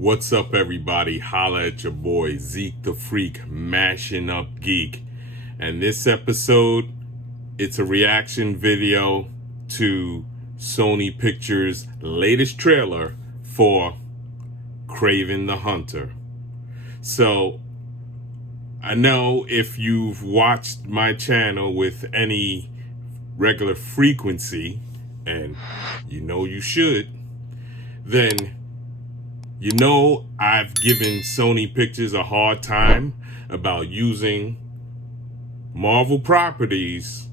What's up, everybody? Holla at your boy Zeke the Freak, mashing up geek. And this episode, it's a reaction video to Sony Pictures' latest trailer for Kraven the Hunter. So, I know if you've watched my channel with any regular frequency, and you know you should, then you know I've given Sony Pictures a hard time about using Marvel properties,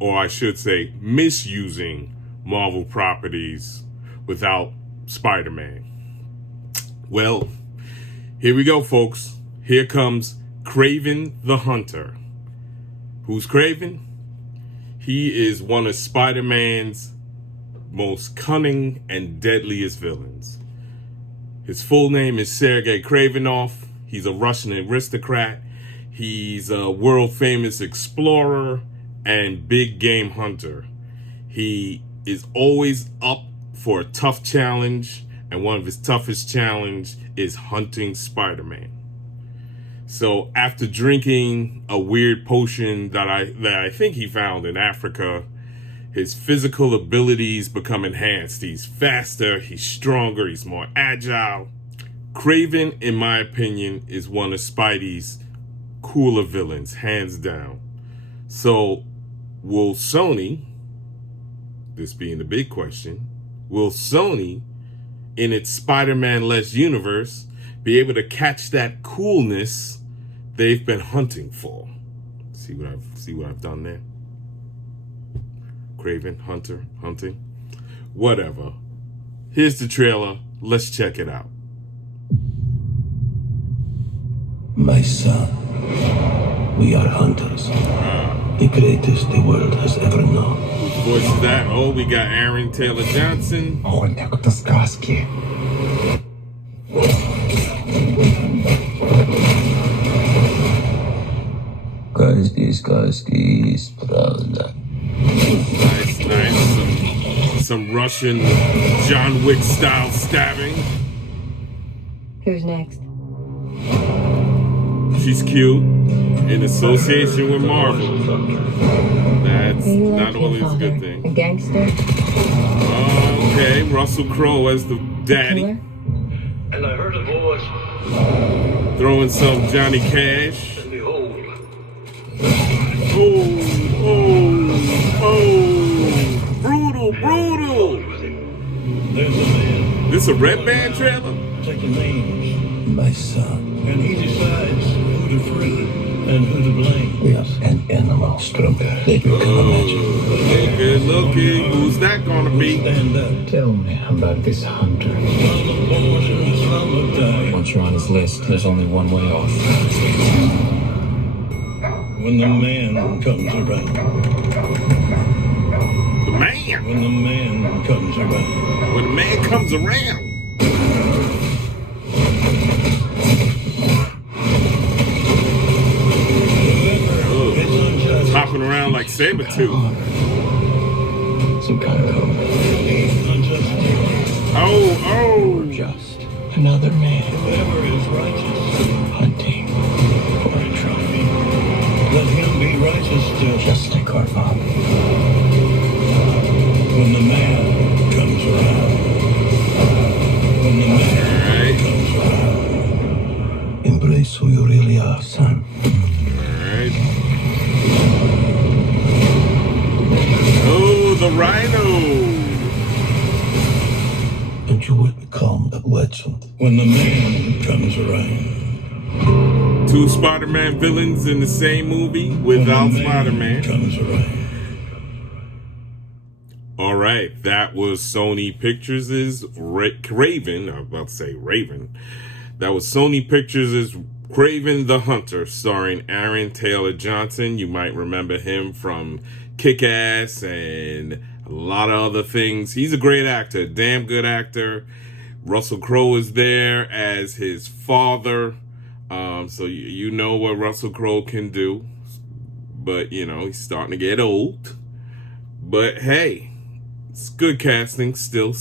or I should say misusing Marvel properties without Spider-Man. Well, here we go, folks. Here comes Kraven the Hunter. Who's Kraven? He is one of Spider-Man's most cunning and deadliest villains. His full name is Sergei Kravinoff. He's a Russian aristocrat. He's a world-famous explorer and big game hunter. He is always up for a tough challenge, and one of his toughest challenges is hunting Spider-Man. So after drinking a weird potion that I think he found in Africa, his physical abilities become enhanced. He's faster, he's stronger, he's more agile. Kraven, in my opinion, is one of Spidey's cooler villains, hands down. So, will Sony, this being the big question, will Sony, in its Spider-Man-less universe, be able to catch that coolness they've been hunting for? See what I've done there? Kraven, Hunter, hunting, whatever. Here's the trailer. Let's check it out. My son, we are hunters. The greatest the world has ever known. Whose voice is that? Oh, we got Aaron-Taylor-Johnson. Сказки, правда. Nice. Some Russian John Wick style stabbing. Who's next? She's cute in association with Marvel. That's not always a good thing. A gangster? Okay, Russell Crowe as the daddy. And I heard a voice. Throwing some Johnny Cash. And behold. Brutal. There's a man. This a Red Band trailer? Taking names. My son, And he decides who to free and who to blame. we are an animal stronger than you can imagine. Looky. Who's that gonna be? Stand up. Tell me about this hunter. Some are born and some are dying. Once you're on his list, there's only one way off. When the man comes around. The man. When the man comes around. When the man comes around. It's unjust. Hopping around like Sabretooth. Some kind of Unjust. Oh. just another man Whoever is righteous. hunting for a trophy, Let him be righteous still. just like our father. When the man comes around. When the man comes around. Embrace who you really are, son. Alright. Oh, the rhino. And you will become a legend. When the man comes around. Two Spider-Man villains in the same movie without When the man Spider-Man. comes around. All right, that was Sony Pictures' Kraven. I was about to say Raven. That was Sony Pictures' Kraven the Hunter, starring Aaron-Taylor-Johnson. You might remember him from Kick-Ass and a lot of other things. He's a great actor, damn good actor. Russell Crowe is there as his father. So you know what Russell Crowe can do. But, you know, he's starting to get old. But, hey, it's good casting, still.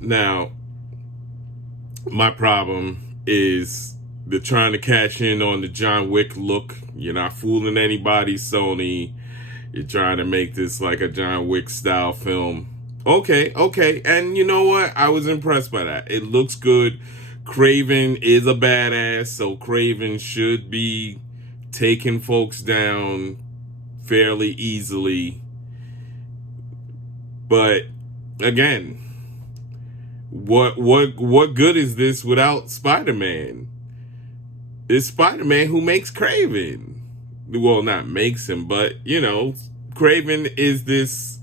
Now, My problem is they're trying to cash in on the John Wick look. You're not fooling anybody, Sony. You're trying to make this like a John Wick style film. Okay. And you know what? I was impressed by that. It looks good. Kraven is a badass, so Kraven should be taking folks down fairly easily. But again, what good is this without Spider-Man? It's Spider-Man who makes Kraven. Well, not makes him, but you know, Kraven is this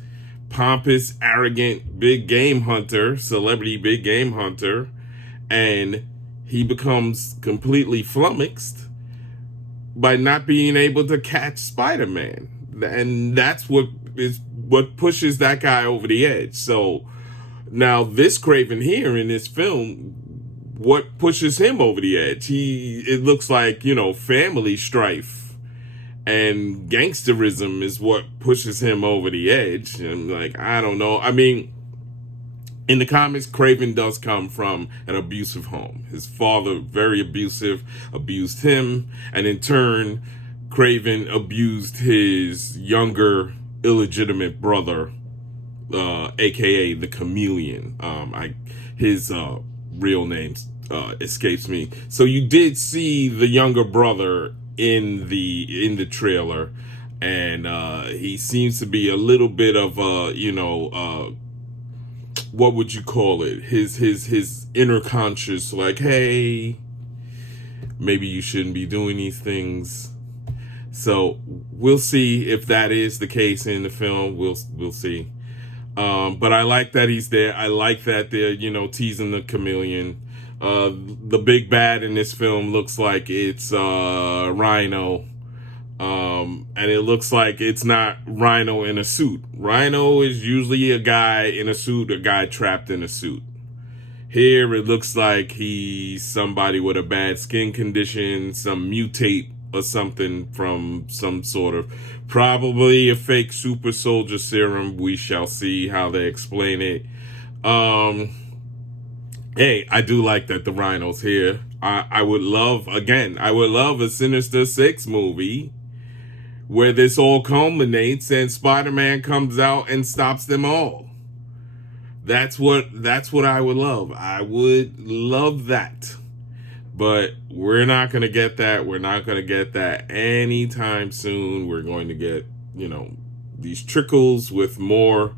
pompous, arrogant, big game hunter, celebrity big game hunter, and he becomes completely flummoxed by not being able to catch Spider-Man. And that's what pushes that guy over the edge. So now this Kraven here in this film, what pushes him over the edge? It looks like, you know, family strife and gangsterism is what pushes him over the edge. And like, I don't know. I mean, in the comics, Kraven does come from an abusive home. His father, very abusive, abused him. And in turn, Kraven abused his younger, illegitimate brother, aka the Chameleon. His real name escapes me. So you did see the younger brother in the trailer, and he seems to be a little bit of what would you call it? His inner conscious, like, hey, maybe you shouldn't be doing these things. So we'll see if that is the case in the film. We'll see. But I like that he's there. I like that they're, you know, teasing the Chameleon. The big bad in this film looks like it's Rhino. And it looks like it's not Rhino in a suit. Rhino is usually a guy in a suit, a guy trapped in a suit. Here it looks like he's somebody with a bad skin condition, some mutate or something from some sort of, probably a fake super soldier serum. We shall see how they explain it. Hey, I do like that the Rhino's here. I would love a Sinister Six movie where this all culminates and Spider-Man comes out and stops them all. That's what I would love. I would love that. But we're not going to get that. We're not going to get that anytime soon. We're going to get, you know, these trickles with more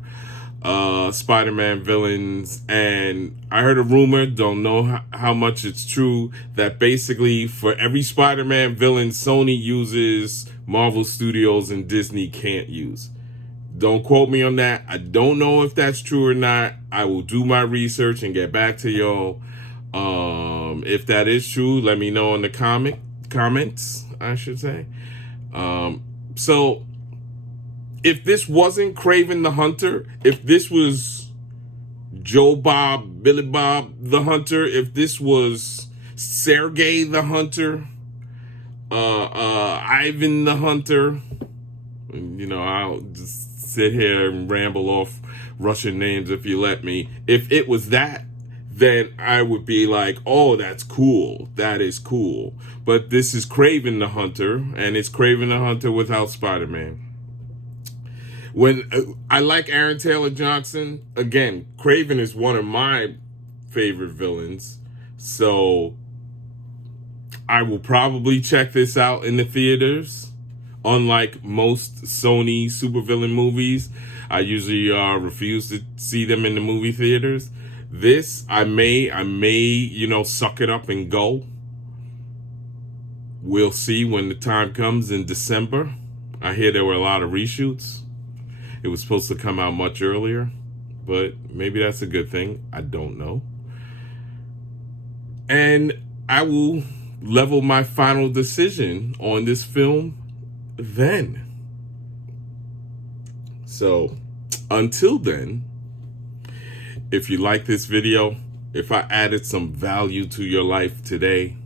Spider-Man villains. And I heard a rumor, don't know how much it's true, that basically for every Spider-Man villain Sony uses, Marvel Studios and Disney can't use. Don't quote me on that. I don't know if that's true or not. I will do my research and get back to y'all. If that is true, let me know in the comments, I should say. So if this wasn't Kraven the Hunter, if this was Joe Bob, Billy Bob the Hunter, if this was Sergey the Hunter, Ivan the Hunter, you know, I'll just sit here and ramble off Russian names if you let me. If it was that, then I would be like, oh, that's cool. That is cool. But this is Kraven the Hunter, and it's Kraven the Hunter without Spider-Man. When I like Aaron Taylor-Johnson, again, Kraven is one of my favorite villains. So I will probably check this out in the theaters. Unlike most Sony supervillain movies, I usually refuse to see them in the movie theaters. This, I may, you know, suck it up and go. We'll see when the time comes in December. I hear there were a lot of reshoots. It was supposed to come out much earlier, but maybe that's a good thing. I don't know. And I will level my final decision on this film then. So, until then, if you like this video, if I added some value to your life today,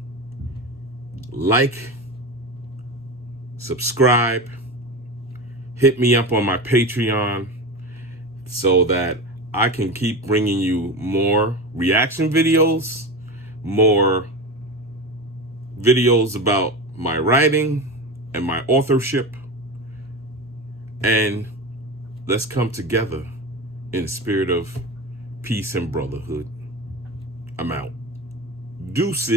like, subscribe, hit me up on my Patreon so that I can keep bringing you more reaction videos, more videos about my writing and my authorship. And let's come together in the spirit of peace and brotherhood. I'm out. Deuces.